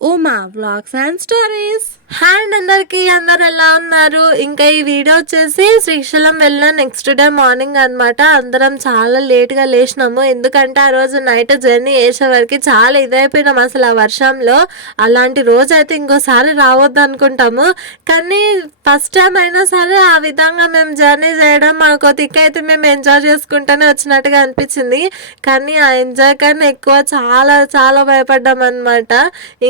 Uma vlogs and stories. Hand అందరికి అందరు ఎలా ఉన్నారు? ఇంకా ఈ వీడియో వచ్చేసి శ్రీశైలం వెళ్ళిన నెక్స్ట్ డే మార్నింగ్ అన్నమాట. అందరం చాలా లేట్గా లేచినాము. ఎందుకంటే ఆ రోజు నైట్ జర్నీ వేసే వరకు చాలా ఇదైపోయినాం అసలు ఆ వర్షంలో. అలాంటి రోజు అయితే ఇంకోసారి రావద్దు అనుకుంటాము. కానీ ఫస్ట్ టైం అయినా సరే ఆ విధంగా మేము జర్నీ చేయడం మాకు తిక్క అయితే మేము ఎంజాయ్ చేసుకుంటూనే వచ్చినట్టుగా అనిపించింది. కానీ ఆ ఎంజాయ్ కన్నా ఎక్కువ చాలా చాలా భయపడ్డాం అనమాట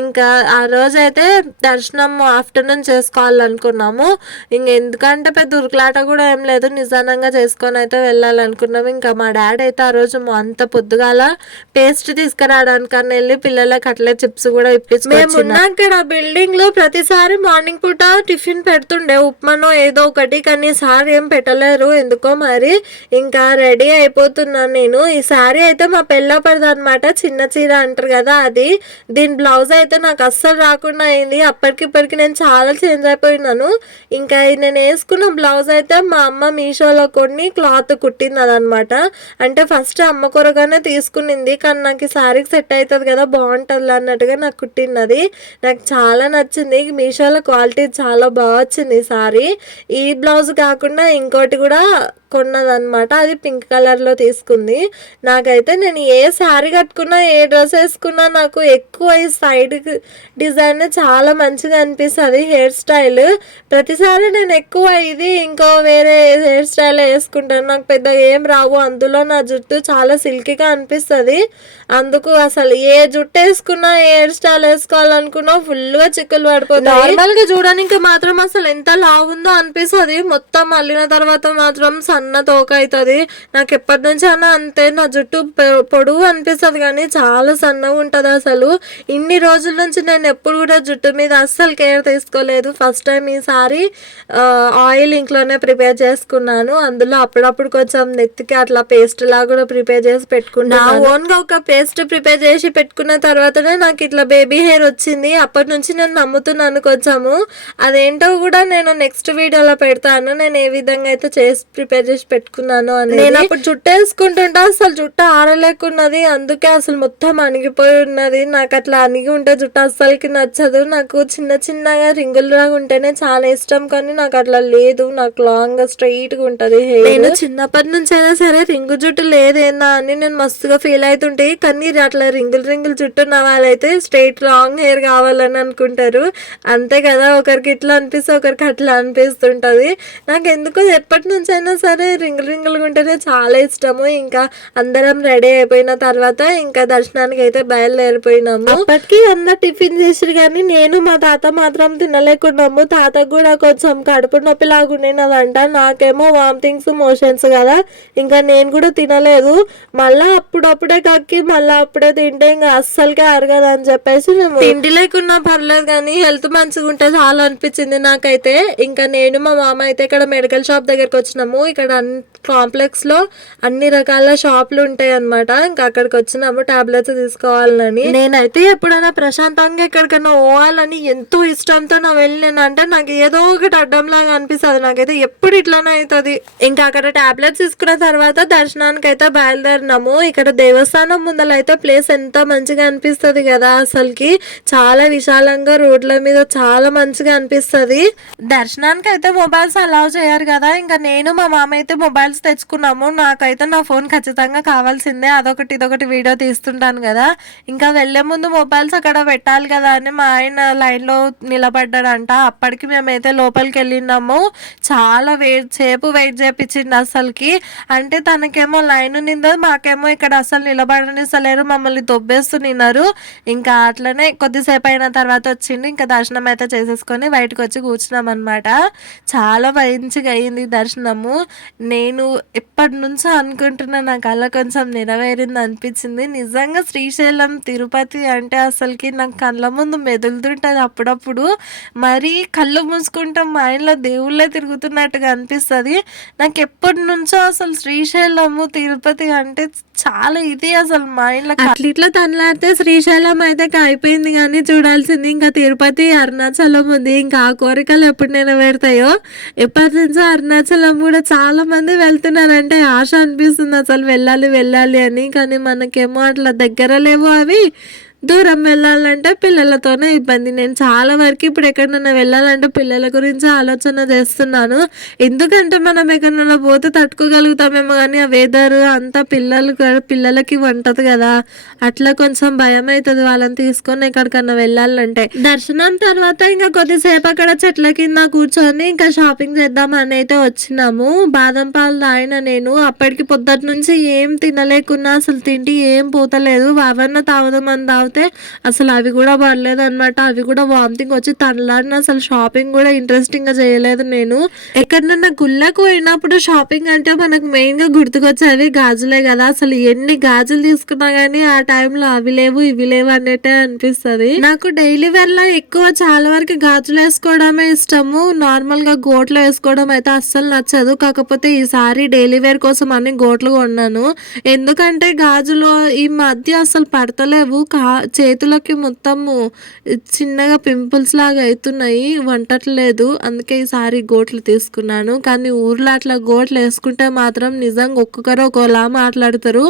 ఇంకా ఆ రోజు అయితే దర్శనం ఆఫ్టర్నూన్ చేసుకోవాలనుకున్నాము. ఇంక ఎందుకంటే పెద్ద ఉరుకులాట కూడా ఏం లేదు. నిదానంగా చేసుకొని అయితే వెళ్ళాలనుకున్నాము. ఇంకా మా డాడీ అయితే ఆ రోజు అంత పొద్దుగాల పేస్ట్ తీసుకురావడానికన్నా వెళ్ళి పిల్లలకి అట్లే చిప్స్ కూడా ఇప్పించుకొని ఇక్కడ బిల్డింగ్లో ప్రతిసారి మార్నింగ్ పూట టిఫిన్ పెడుతుండే. ఉప్మానో ఏదో ఒకటి కానీ సార్ ఏం పెట్టలేరు. ఎందుకో మరి ఇంకా రెడీ అయిపోతున్నాను నేను. ఈ సారీ అయితే మా పెళ్ళపడదు అనమాట చిన్న చీర అంటారు కదా అది. దీని బ్లౌజ్ అయితే నాకు అస్సలు రాకుండా అయింది. అప్పటికిప్పటికి నేను చాలా చేంజ్ అయిపోయినాను. ఇంకా ఇది నేను వేసుకున్న బ్లౌజ్ అయితే మా అమ్మ మీషోలో కొన్ని క్లాత్ కుట్టింది అదనమాట. అంటే ఫస్ట్ అమ్మ కూరగానే తీసుకునింది. కానీ నాకు ఈ శారీకి సెట్ అవుతుంది కదా బాగుంటుంది అన్నట్టుగా నాకు కుట్టినది నాకు చాలా నచ్చింది. మీషోలో క్వాలిటీ చాలా బాగా వచ్చింది ఈ సారీ ఈ బ్లౌజ్ కాకుండా ఇంకోటి కూడా కొన్నదనమాట అది పింక్ కలర్లో తీసుకుంది. నాకైతే నేను ఏ శారీ కట్టుకున్నా ఏ డ్రెస్ వేసుకున్నా నాకు ఎక్కువ ఈ సైడ్ డిజైన్ చాలా మంచిగా అనిపిస్తుంది. Hair style. ప్రతిసారి నేను ఎక్కువ ఇది ఇంకో వేరే హెయిర్ స్టైల్ వేసుకుంటాను. నాకు పెద్దగా ఏం రావు. అందులో నా జుట్టు చాలా సిల్కీగా అనిపిస్తుంది. అందుకు అసలు ఏ జుట్టు వేసుకున్నా హెయిర్ స్టైల్ వేసుకోవాలనుకున్నా ఫుల్గా చిక్కులు పడిపోతాయి. నార్మల్గా చూడడానికి మాత్రం అసలు ఎంత లావుందో అనిపిస్తుంది. మొత్తం అల్లిన తర్వాత మాత్రం సన్న తోక అవుతుంది నాకు ఎప్పటి నుంచి అన్నా అంతే నా జుట్టు పొ- పొడుగు అనిపిస్తుంది కానీ చాలా సన్నగా ఉంటుంది అసలు. ఇన్ని రోజుల నుంచి నేను ఎప్పుడు కూడా జుట్టు మీద అస్సలు కేర్ తీసుకోలేదు. ఫస్ట్ టైం ఈసారి ఆయిల్ ఇంట్లోనే ప్రిపేర్ చేసుకున్నాను. అందులో అప్పుడప్పుడు కొంచెం నెత్తికి అట్లా పేస్ట్ లా కూడా ప్రిపేర్ చేసి పెట్టుకున్నాను ఓన్గా ఒక పేస్ట్ ప్రిపేర్ చేసి పెట్టుకున్న తర్వాతనే నాకు ఇట్లా బేబీ హెయిర్ వచ్చింది. అప్పటి నుంచి నేను నమ్ముతున్నాను కొంచెము. అదేంటో కూడా నేను నెక్స్ట్ వీడియోలో పెడతాను. నేను ఏ విధంగా అయితే చేసి ప్రిపేర్ చేసి పెట్టుకున్నాను అని నేను అప్పుడు జుట్టు వేసుకుంటుంటే అసలు జుట్టు ఆరలేకున్నది. అందుకే అసలు మొత్తం అణిగిపోయి ఉన్నది. నాకు అట్లా అణిగి ఉంటే జుట్టు అస్సలకి నచ్చదు. నాకు చిన్న చిన్నగా రింగులుగా ఉంటేనే చాలా ఇష్టం. కానీ నాకు అట్లా లేదు. నాకు లాంగ్గా స్ట్రైట్గా ఉంటది hair. నేను చిన్నప్పటి నుంచి అయినా సరే రింగు జుట్టు లేదేందా అని నేను మస్తుగా ఫీల్ అవుతుంటే అన్నీ అట్లా రింగులు రింగులు చుట్టూ ఉన్న వాళ్ళైతే స్ట్రైట్ లాంగ్ హెయిర్ కావాలని అనుకుంటారు. అంతే కదా ఒకరికి ఇట్లా అనిపిస్తే ఒకరికి అట్లా అనిపిస్తుంటది. నాకు ఎందుకో ఎప్పటి నుంచి అయినా సరే రింగులు రింగులుగా ఉంటేనే చాలా ఇష్టము. ఇంకా అందరం రెడీ అయిపోయిన తర్వాత ఇంకా దర్శనానికి అయితే బయలుదేరిపోయినాము. అప్పటికి అందరు టిఫిన్ చేసిరు కానీ నేను మా తాత మాత్రం తినలేకున్నాము. తాతకు కూడా కొంచెం కడుపు నొప్పి లాగుండేనదంట నాకేమో వామిటింగ్స్ మోషన్స్ కదా. ఇంకా నేను కూడా తినలేదు. మళ్ళీ అప్పుడప్పుడే కక్కి మళ్ళీ అప్పుడే తింటే ఇంకా అస్సలకే అరగదు అని చెప్పేసి మేము తిండి లేకున్నా పర్లేదు కానీ హెల్త్ మంచిగా ఉంటే చాలా అనిపించింది నాకైతే. ఇంకా నేను మా మామ అయితే ఇక్కడ మెడికల్ షాప్ దగ్గరకు వచ్చినాము. ఇక్కడ కాంప్లెక్స్లో అన్ని రకాల షాపులు ఉంటాయి అన్నమాట. ఇంకా అక్కడికి వచ్చినాము టాబ్లెట్స్ తీసుకోవాలని. నేనైతే ఎప్పుడైనా ప్రశాంతంగా ఎక్కడికైనా పోవాలని ఎంతో ఇష్టంతో నా వెళ్ళిన అంటే నాకు ఏదో ఒకటి అడ్డంలాగా అనిపిస్తుంది. నాకైతే ఎప్పుడు ఇట్లానే అవుతుంది ఇంకా అక్కడ టాబ్లెట్స్ తీసుకున్న తర్వాత దర్శనానికి అయితే బయలుదేరినాము. ఇక్కడ దేవస్థానం ముందర అయితే ప్లేస్ ఎంత మంచిగా అనిపిస్తుంది కదా అసలుకి. చాలా విశాలంగా రోడ్ల మీద చాలా మంచిగా అనిపిస్తుంది. దర్శనానికి అయితే మొబైల్స్ అలౌ చేయరు కదా. ఇంకా నేను మా మామ అయితే మొబైల్స్ తెచ్చుకున్నాము. నాకైతే నా ఫోన్ ఖచ్చితంగా కావాల్సిందే. అదొకటి ఇదొకటి వీడియో తీస్తుంటాను కదా. ఇంకా వెళ్ళే ముందు మొబైల్స్ అక్కడ పెట్టాలి కదా అని మా ఆయన లైన్లో నిలబడ్డాడంట. అప్పటికి మేమైతే లోపలికి వెళ్ళినాము చాలా వెయిట్ సేపు వెయిట్ చేపించింది అసలుకి. అంటే తనకేమో లైన్ నిందో మాకేమో ఇక్కడ అసలు నిలబడని అసలేరు మమ్మల్ని దొబ్బేస్తున్నారు ఇంకా అట్లనే కొద్దిసేపు అయిన తర్వాత వచ్చింది ఇంకా దర్శనం అయితే చేసేసుకొని బయటకు వచ్చి కూర్చున్నాం అనమాట చాలా మంచిగా అయింది దర్శనము. నేను ఎప్పటి నుంచో అనుకుంటున్నా నా కళ కొంచెం నెరవేరింది అనిపించింది. నిజంగా శ్రీశైలం తిరుపతి అంటే అసలుకి నాకు కళ్ళ ముందు మెదులుతుంటుంది అప్పుడప్పుడు. మరీ కళ్ళు మూసుకుంటాం మా ఇంట్లో దేవుళ్ళే తిరుగుతున్నట్టుగా అనిపిస్తుంది. నాకు ఎప్పటి నుంచో అసలు శ్రీశైలము తిరుపతి అంటే చాలా ఇది అసలు మైండ్లో అట్లా ఇట్లా తనలాడితే శ్రీశైలం అయితే అయిపోయింది కానీ చూడాల్సింది ఇంకా తిరుపతి అరుణాచలం ఉంది. ఇంకా ఆ కోరికలు ఎప్పుడు నెరవేరుతాయో? ఎప్పటి నుంచో అరుణాచలం కూడా చాలా మంది వెళ్తున్నారంటే ఆశ అనిపిస్తుంది. అసలు వెళ్ళాలి వెళ్ళాలి అని. కానీ మనకేమో అట్లా దగ్గర లేవు అవి. దూరం వెళ్ళాలంటే పిల్లలతోనే ఇబ్బంది. నేను చాలా వరకు ఇప్పుడు ఎక్కడైనా వెళ్ళాలంటే పిల్లల గురించి ఆలోచన చేస్తున్నాను. ఎందుకంటే మనం ఎక్కడైనా పోతే తట్టుకోగలుగుతామేమో కానీ ఆ వెదర్ అంతా పిల్లలు పిల్లలకి వంటది కదా. అట్లా కొంచెం భయం అవుతుంది వాళ్ళని తీసుకొని ఎక్కడికన్నా వెళ్ళాలంటే. దర్శనం తర్వాత ఇంకా కొద్దిసేపు అక్కడ చెట్ల కింద కూర్చొని ఇంకా షాపింగ్ చేద్దామని అయితే వచ్చినాము. బాదం పాలు తాగిన నేను. అప్పటికి పొద్దుటి నుంచి ఏం తినలేకున్నా అసలు తిండి ఏం పోతలేదు. అవన్న తాగుదామని తాగితే అసలు అవి కూడా పడలేదు అనమాట అవి కూడా వామిటింగ్ వచ్చి తనలాడిన అసలు షాపింగ్ కూడా ఇంట్రెస్టింగ్గా చేయలేదు నేను. ఎక్కడన్నా గుళ్ళకు పోయినప్పుడు షాపింగ్ అంటే మనకు మెయిన్గా గుర్తుకొచ్చేవి గాజులే కదా. అసలు ఎన్ని గాజులు తీసుకున్నా గానీ ఆ టైంలో అవి లేవు ఇవి లేవు అన్నట్టే అనిపిస్తుంది. నాకు డైలీ వేర్ ఎక్కువ చాలా వరకు గాజులు వేసుకోవడమే ఇష్టము. నార్మల్గా గోట్లు వేసుకోవడం అయితే అస్సలు నచ్చదు. కాకపోతే ఈసారి డైలీ వేర్ కోసం అన్ని గోట్లు కొన్నాను. ఎందుకంటే గాజులు ఈ మధ్య అసలు పడతలేవు. కా చేతులకి మొత్తము చిన్నగా పింపుల్స్ లాగా అవుతున్నాయి వంటట్లేదు. అందుకే ఈసారి గోట్లు తీసుకున్నాను. కానీ ఊర్లో అట్లా గోట్లు వేసుకుంటే మాత్రం నిజంగా ఒక్కొక్కరు ఒక్కోలా మాట్లాడతారు.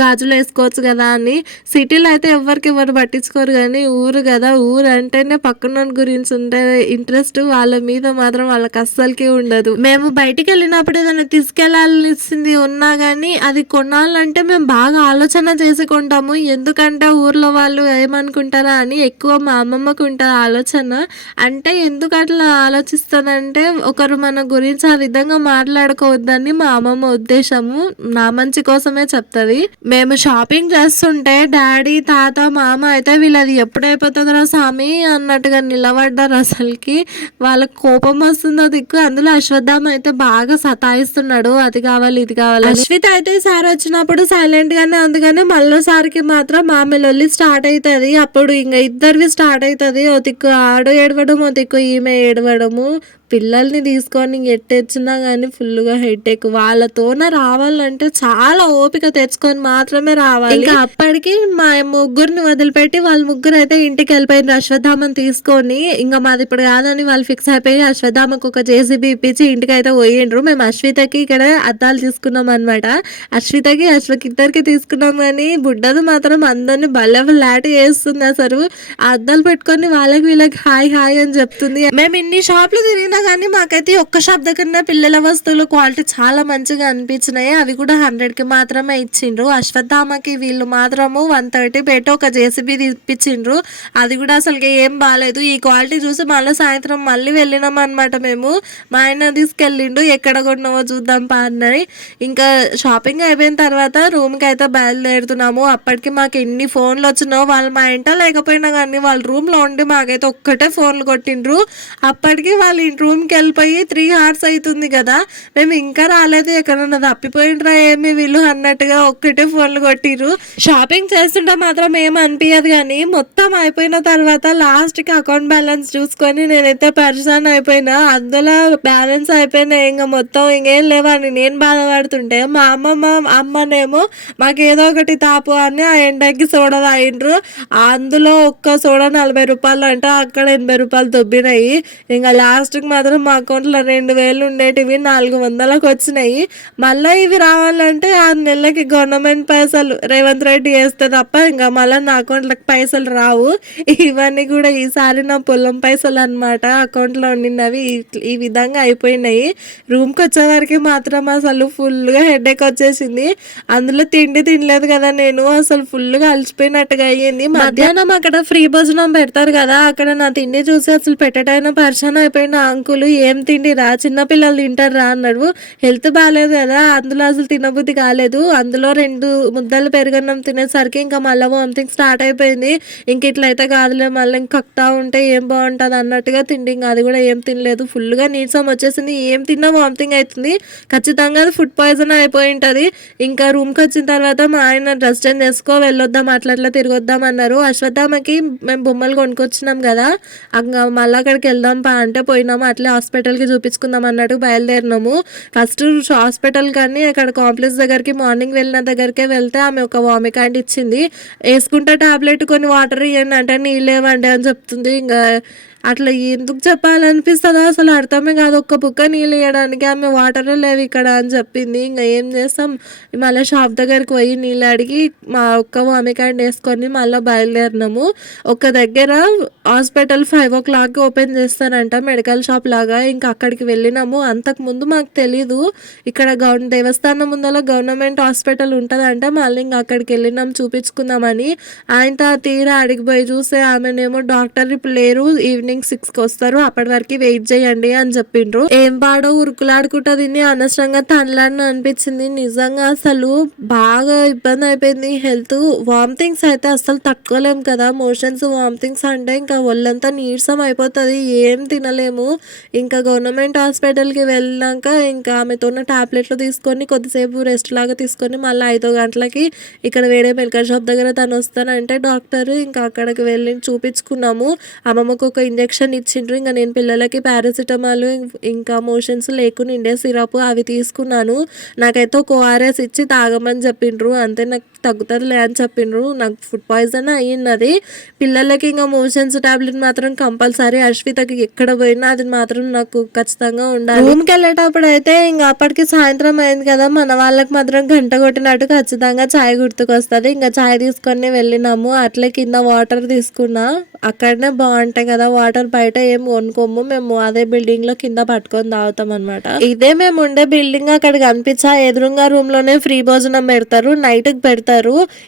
గాజులు వేసుకోవచ్చు కదా అని. సిటీలో అయితే ఎవరికి ఎవరు పట్టించుకోరు కానీ ఊరు కదా. ఊరు అంటేనే పక్కన గురించి ఉండే ఇంట్రెస్ట్ వాళ్ళ మీద మాత్రం వాళ్ళకి అస్సలకి ఉండదు. మేము బయటికి వెళ్ళినప్పుడు ఏదైనా తీసుకెళ్ళాల్సింది ఉన్నా కానీ అది కొనాలంటే మేము బాగా ఆలోచన చేసి కొంటాము. ఎందుకంటే ఊర్లో వాళ్ళు ఏమనుకుంటారా అని ఎక్కువ మా అమ్మమ్మకు ఉంటుంది ఆలోచన. అంటే ఎందుకు అట్లా ఆలోచిస్తుందంటే ఒకరు మన గురించి ఆ విధంగా మాట్లాడుకోవద్దని మా అమ్మమ్మ ఉద్దేశము. నా మంచి కోసమే చెప్తుంది. మేము షాపింగ్ చేస్తుంటే డాడీ తాత మామ అయితే వీళ్ళది ఎప్పుడు స్వామి అన్నట్టుగా నిలబడ్డారు అసలుకి. వాళ్ళకి కోపం వస్తుందో దిక్కు అందులో అశ్వత్థామ అయితే బాగా సతాయిస్తున్నాడు. అది కావాలి ఇది కావాలి అశ్విత అయితే సార్ వచ్చినప్పుడు సైలెంట్ గానే ఉంది కానీ మళ్ళీసారికి మాత్రం మామిలొల్లి స్టార్ట్ అవుతుంది అప్పుడు ఇంకా ఇద్దరివి స్టార్ట్ అవుతుంది ఓ దిక్కు ఆడు ఏడవడం ఓ దిక్కు ఈమె ఏడవడము. పిల్లల్ని తీసుకొని ఎట్టెచ్చినా కానీ ఫుల్గా హెడేక్. వాళ్ళతోన రావాలంటే చాలా ఓపిక తెచ్చుకొని మాత్రమే రావాలి. ఇంకా అప్పటికి మా ముగ్గురిని వదిలిపెట్టి వాళ్ళ ముగ్గురు అయితే ఇంటికి వెళ్ళిపోయింది అశ్వత్థామని తీసుకొని. ఇంకా మాది ఇప్పుడు కాదని వాళ్ళు ఫిక్స్ అయిపోయి అశ్వత్థామకు ఒక జేసీబీ ఇప్పించి ఇంటికి అయితే పోయిండ్రు. మేము అశ్వితకి ఇక్కడ అద్దాలు తీసుకున్నాం అనమాట అశ్వితకి అశ్వకి ఇద్దరికి తీసుకున్నాం కానీ బుడ్డది మాత్రం అందరిని బల్ల లాటి చేస్తుంది అసలు. ఆ అద్దాలు పెట్టుకొని వాళ్ళకి వీళ్ళకి హాయ్ హాయ్ అని చెప్తుంది. మేము ఇన్ని షాప్లు తిరిగినా కానీ మాకైతే ఒక్క షాప్ దగ్గర పిల్లల వస్తువులు క్వాలిటీ చాలా మంచిగా అనిపించినాయి. అవి కూడా హండ్రెడ్కి మాత్రమే ఇచ్చిండ్రు. అశ్వత్థామకి వీళ్ళు మాత్రము వన్ థర్టీ పెట్టి ఒక జేసీబీ ఇప్పించిండ్రు అది కూడా అసలు ఏం బాగాలేదు ఈ క్వాలిటీ చూసి మళ్ళీ సాయంత్రం మళ్ళీ వెళ్ళినాం అనమాట మేము. మా ఆయన తీసుకెళ్ళిండు. ఎక్కడ కొన్నామో చూద్దాం పా అన్నది. ఇంకా షాపింగ్ అయిపోయిన తర్వాత రూమ్కి అయితే బయలుదేరుతున్నాము. అప్పటికి మాకు ఎన్ని ఫోన్లు వచ్చినాయో వాళ్ళు మా ఇంట లేకపోయినా కానీ వాళ్ళ రూమ్లో ఉండి మాకైతే ఒక్కటే ఫోన్లు కొట్టిండ్రు. అప్పటికి వాళ్ళు ఇంట్లో రూమ్కి వెళ్ళిపోయి త్రీ అవర్స్ అవుతుంది కదా. మేము ఇంకా రాలేదు ఎక్కడన్నా తప్పిపోయినరా ఏమి వీళ్ళు అన్నట్టుగా ఒక్కటే ఫోన్లు కొట్టిరు షాపింగ్ చేస్తుంటే మాత్రం ఏం అనిపించదు కానీ మొత్తం అయిపోయిన తర్వాత లాస్ట్కి అకౌంట్ బ్యాలెన్స్ చూసుకొని నేనైతే పరిశాన్ అయిపోయినా అందులో బ్యాలెన్స్ అయిపోయినా ఇంకా మొత్తం ఇంకేం లేవని నేను బాధపడుతుంటే మా అమ్మమ్మ అమ్మనేమో మాకేదో ఒకటి తాపు అని ఆ ఎండకి సోడా తాగిండ్రు. అందులో ఒక్క సోడా నలభై రూపాయలు అంటే అక్కడ ఎనభై రూపాయలు దొబ్బినాయి. ఇంకా లాస్ట్కి మాత్రం మా అకౌంట్లో రెండు వేలు ఉండేటివి నాలుగు వందలకు వచ్చినాయి. మళ్ళీ ఇవి రావాలంటే ఆరు నెలకి గవర్నమెంట్ పైసలు. రేవంత్ రెడ్డి వేస్తే తప్ప ఇంకా మళ్ళీ నా అకౌంట్లకు పైసలు రావు. ఇవన్నీ కూడా ఈసారి నా పొలం పైసలు అనమాట అకౌంట్లో ఉండినవి ఈ- విధంగా అయిపోయినాయి. రూమ్కి వచ్చేసరికి మాత్రం అసలు ఫుల్గా హెడేక్ వచ్చేసింది. అందులో తిండి తినలేదు కదా నేను. అసలు ఫుల్గా అలసిపోయినట్టుగా అయ్యింది. మధ్యాహ్నం అక్కడ ఫ్రీ భోజనం పెడతారు కదా. అక్కడ నా తిండి చూసి అసలు పెట్టటైనా పరిచయం అయిపోయిన అంకులు ఏం తిండి రా చిన్నపిల్లలు తింటారు రా అన్నాడు. హెల్త్ బాగాలేదు కదా అందులో అసలు తినబుద్ధి కాలేదు. అందులో రెండు ముద్దలు పెరుగన్నం తినేసరికి ఇంకా మళ్ళీ వామిటింగ్ స్టార్ట్ అయిపోయింది. ఇంక ఇట్లయితే కాదులే మళ్ళీ ఇంక కక్తా ఉంటే ఏం బాగుంటుంది అన్నట్టుగా తిండి ఇంకా అది కూడా ఏం తినలేదు. ఫుల్గా నీరసం వచ్చేసింది. ఏం తిన్నా వామిటింగ్ అవుతుంది ఖచ్చితంగా అది ఫుడ్ పాయిజన్ అయిపోయి ఉంటుంది. ఇంకా రూమ్కి వచ్చిన తర్వాత మా ఆయన డ్రెస్ చేంజ్ చేసుకో వెళ్ళొద్దాం అట్లా అట్లా తిరగొద్దాం అన్నారు. అశ్వత్థామకి మేము బొమ్మలు కొనుక్కొచ్చినాం కదా. మళ్ళీ అక్కడికి వెళ్దాం పా అంటే పోయినాము అట్లే హాస్పిటల్కి చూపించుకుందాం అన్నట్టు బయలుదేరినాము. ఫస్ట్ హాస్పిటల్ కానీ అక్కడ కాంప్లెక్స్ దగ్గరికి మార్నింగ్ వెళ్ళిన దగ్గరికే వెళ్తే ఆమె ఒక వామికాండ్ ఇచ్చింది. వేసుకుంటే టాబ్లెట్ కొన్ని వాటర్ ఇవ్వండి అంటే నీళ్ళు ఇవ్వండి అని చెప్తుంది. ఇంకా అట్లా ఎందుకు చెప్పాలనిపిస్తుందో అసలు అర్థమే కాదు. ఒక్క బుక్క నీళ్ళు వేయడానికి ఆమె వాటరే లేవు ఇక్కడ అని చెప్పింది. ఇంకా ఏం చేస్తాం? మళ్ళీ షాప్ దగ్గరికి పోయి నీళ్ళు అడిగి మా ఒక్క మామికాయ వేసుకొని మళ్ళీ బయలుదేరినాము. ఒక దగ్గర హాస్పిటల్ ఫైవ్ ఓ క్లాక్కి ఓపెన్ చేస్తారంట మెడికల్ షాప్ లాగా. ఇంకా అక్కడికి వెళ్ళినాము. అంతకు ముందు మాకు తెలీదు. ఇక్కడ గవర్న దేవస్థానం ముందర గవర్నమెంట్ హాస్పిటల్ ఉంటుందంట. మళ్ళీ ఇంకా అక్కడికి వెళ్ళినాం చూపించుకుందామని. ఆయన తీరా అడిగిపోయి చూస్తే ఆమెనేమో డాక్టర్ ఇప్పుడు లేరు. ఈవినింగ్ సిక్స్కి వస్తారు. అప్పటి వరకు వెయిట్ చేయండి అని చెప్పిండ్రు. ఏం పాడో ఉరుకులాడుకుంటా తిని అనవసరంగా తనలాడిన అనిపించింది. నిజంగా అసలు బాగా ఇబ్బంది అయిపోయింది. హెల్త్ వామిటింగ్స్ అయితే అసలు తట్టుకోలేము కదా. మోషన్స్ వామిటింగ్స్ అంటే ఇంకా ఒళ్ళంతా నీరసం అయిపోతుంది. ఏం తినలేము. ఇంకా గవర్నమెంట్ హాస్పిటల్కి వెళ్ళాక ఇంకా ఆమెతో టాబ్లెట్లు తీసుకొని కొద్దిసేపు రెస్ట్ లాగా తీసుకొని మళ్ళీ ఐదో గంటలకి ఇక్కడ వేరే మెడికల్ షాప్ దగ్గర తను వస్తానంటే డాక్టర్ ఇంకా అక్కడికి వెళ్ళి చూపించుకున్నాము. అమ్మమ్మకు ఒక ఇంజక్షన్ ఇచ్చిండ్రు. ఇంకా నేను పిల్లలకి పారాసిటమాల్ ఇంకా మోషన్స్ లేకుండా ఇండియా సిరప్ అవి తీసుకున్నాను. నాకైతే ఒక ఓఆర్ఎస్ ఇచ్చి తాగమని చెప్పిండ్రు. అంతే నాకు తగ్గుతుందిలే అని చెప్పిండ్రు నాకు ఫుడ్ పాయిజన్ అయ్యింది పిల్లలకి ఇంకా మోషన్స్ టాబ్లెట్ మాత్రం కంపల్సరీ అశ్వితకి ఎక్కడ పోయినా అది మాత్రం నాకు ఖచ్చితంగా ఉండాలి. రూమ్కి వెళ్ళేటప్పుడు అయితే ఇంకా అప్పటికి సాయంత్రం అయింది కదా మన వాళ్ళకి మాత్రం గంట కొట్టినట్టు ఖచ్చితంగా చాయ్ గుర్తుకొస్తుంది. ఇంకా చాయ్ తీసుకొని వెళ్ళినాము. అట్లే కింద వాటర్ తీసుకున్నా. అక్కడనే బాగుంటాయి కదా వాటర్ బయట ఏం కొనుక్కోము. మేము అదే బిల్డింగ్లో కింద పట్టుకొని తాగుతాం అనమాట ఇదే మేము ఉండే బిల్డింగ్ అక్కడ కనిపించా. ఎదురుగా రూమ్లోనే ఫ్రీ భోజనం పెడతారు. నైట్కి పెడతారు.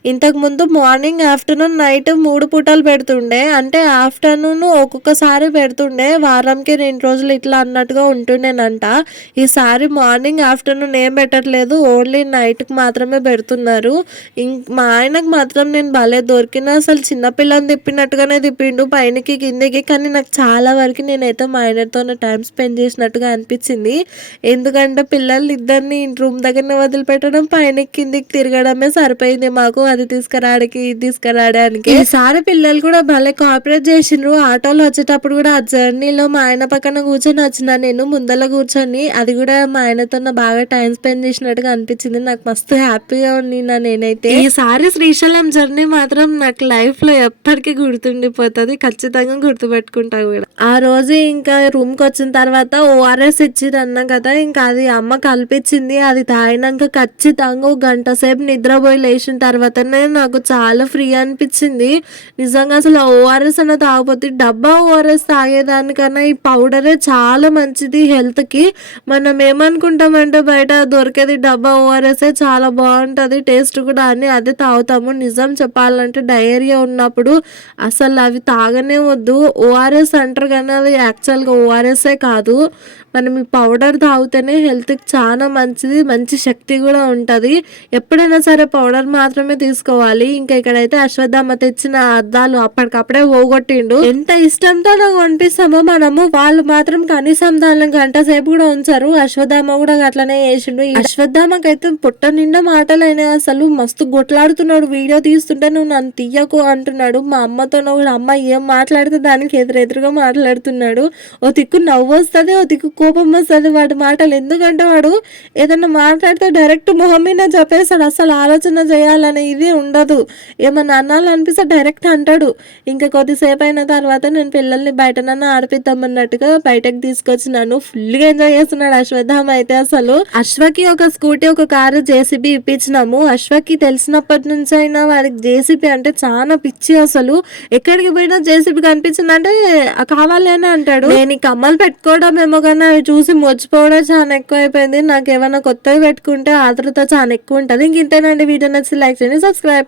ఇంతకు ముందు మార్నింగ్ ఆఫ్టర్నూన్ నైట్ మూడు పూటలు పెడుతుండే. అంటే ఆఫ్టర్నూన్ ఒక్కొక్కసారి పెడుతుండే. వారంకి రెండు రోజులు ఇట్లా అన్నట్టుగా ఉంటుండేనంట. ఈసారి మార్నింగ్ ఆఫ్టర్నూన్ ఏం పెట్టట్లేదు. ఓన్లీ నైట్కి మాత్రమే పెడుతున్నారు. ఇం- మా ఆయనకు మాత్రం నేను భలే దొరికిన అసలు చిన్నపిల్లని తిప్పినట్టుగానే తిప్పిండు. పైనకి కిందకి. కానీ నాకు చాలా వరకు నేనైతే మా ఆయనతో టైం స్పెండ్ చేసినట్టుగా అనిపించింది. ఎందుకంటే పిల్లల్ని ఇద్దరిని రూమ్ దగ్గరనే వదిలిపెట్టడం పైన కిందికి తిరగడమే సరిపోయింది మాకు అది తీసుకురావడానికి ఇది తీసుకురావడానికి ఈసారి పిల్లలు కూడా భలే కోఆపరేట్ చేసిండ్రు. ఆటోలో వచ్చేటప్పుడు కూడా ఆ జర్నీలో మా ఆయన పక్కన కూర్చొని వచ్చిన నేను ముందల కూర్చొని అది కూడా మా ఆయనతో బాగా టైం స్పెండ్ చేసినట్టుగా అనిపించింది. నాకు మస్తు హ్యాపీగా ఉంది నా నేనైతే ఈసారి శ్రీశైలం జర్నీ మాత్రం నాకు లైఫ్లో ఎప్పటికీ గుర్తుండిపోతుంది. ఖచ్చితంగా గుర్తుపెట్టుకుంటా కూడా. ఆ రోజు ఇంకా రూమ్కి వచ్చిన తర్వాత ఓఆర్ఎస్ ఇచ్చిర్రు అన్నా కదా ఇంకా అది అమ్మ కల్పించింది. అది తాగినాక ఖచ్చితంగా గంట సేపు నిద్రపోయి చేసిన తర్వాతనే నాకు చాలా ఫ్రీ అనిపించింది. నిజంగా అసలు ఓఆర్ఎస్ అన్న తాగపోతే డబ్బా ఓఆర్ఎస్ తాగేదానికన్నా ఈ పౌడరే చాలా మంచిది హెల్త్కి మనం ఏమనుకుంటామంటే బయట దొరికేది డబ్బా ఓఆర్ఎస్ఏ చాలా బాగుంటుంది టేస్ట్ కూడా అని అదే తాగుతాము. నిజం చెప్పాలంటే డయేరియా ఉన్నప్పుడు అసలు అవి తాగనే వద్దు. ఓఆర్ఎస్ అంటారు కానీ అది యాక్చువల్గా ఓఆర్ఎస్ఏ కాదు. మనం ఈ పౌడర్ తాగితేనే హెల్త్కి చాలా మంచిది మంచి శక్తి కూడా ఉంటుంది. ఎప్పుడైనా సరే పౌడర్ మాత్రమే తీసుకోవాలి. ఇంకా ఇక్కడైతే అశ్వత్థామ తెచ్చిన అద్దాలు అప్పటికప్పుడే పోగొట్టిండు. ఎంత ఇష్టంతో నాకు అనిపిస్తామో మనము. వాళ్ళు మాత్రం కనీసం దాని గంట సేపు కూడా ఉంచారు. అశ్వత్థామ కూడా అట్లనే చేసిండు. ఈ అశ్వత్థామకైతే పుట్ట నిండా మాటలైనా అసలు మస్తు గొట్లాడుతున్నాడు. వీడియో తీస్తుంటే నువ్వు నన్ను తీయకు అంటున్నాడు. మా అమ్మతో కూడా అమ్మ ఏం మాట్లాడితే దానికి ఎదురెదురుగా మాట్లాడుతున్నాడు. ఓ దిక్కు నవ్వు వస్తుంది ఓ దిక్కు కోపం వస్తుంది. వాడి మాటలు ఎందుకంటే వాడు ఏదన్నా మాట్లాడితే డైరెక్ట్ మొహం మీద చెప్పేస్తాడు అసలు ఆలోచన చేయాలనే ఇది ఉండదు. ఏమన్నా అనాలనిపిస్తే డైరెక్ట్ అంటాడు. ఇంకా కొద్దిసేపు అయిన తర్వాత నేను పిల్లల్ని బయటనన్నా ఆడిపిద్దామన్నట్టుగా బయటకు తీసుకొచ్చినాను. ఫుల్గా ఎంజాయ్ చేస్తున్నాడు అశ్వత్థామ అయితే అసలు. అశ్వకి ఒక స్కూటీ ఒక కారు జేసీబీ ఇప్పించినాము. అశ్వకి తెలిసినప్పటి నుంచి అయినా వారికి జేసీబీ అంటే చాలా పిచ్చి అసలు. ఎక్కడికి పోయినా జేసీబీ కనిపించిందంటే "ఆ, కావాలి అని అంటాడు. నేను ఈ కమ్మలు పెట్టుకోవడం ఏమో కానీ అవి చూసి మర్చిపోవడం చాలా ఎక్కువ అయిపోయింది నాకు ఏమైనా కొత్తవి పెట్టుకుంటే ఆతృత చాలా ఎక్కువ ఉంటుంది. ఇంక ఇంతేనండి video it's like and subscribe.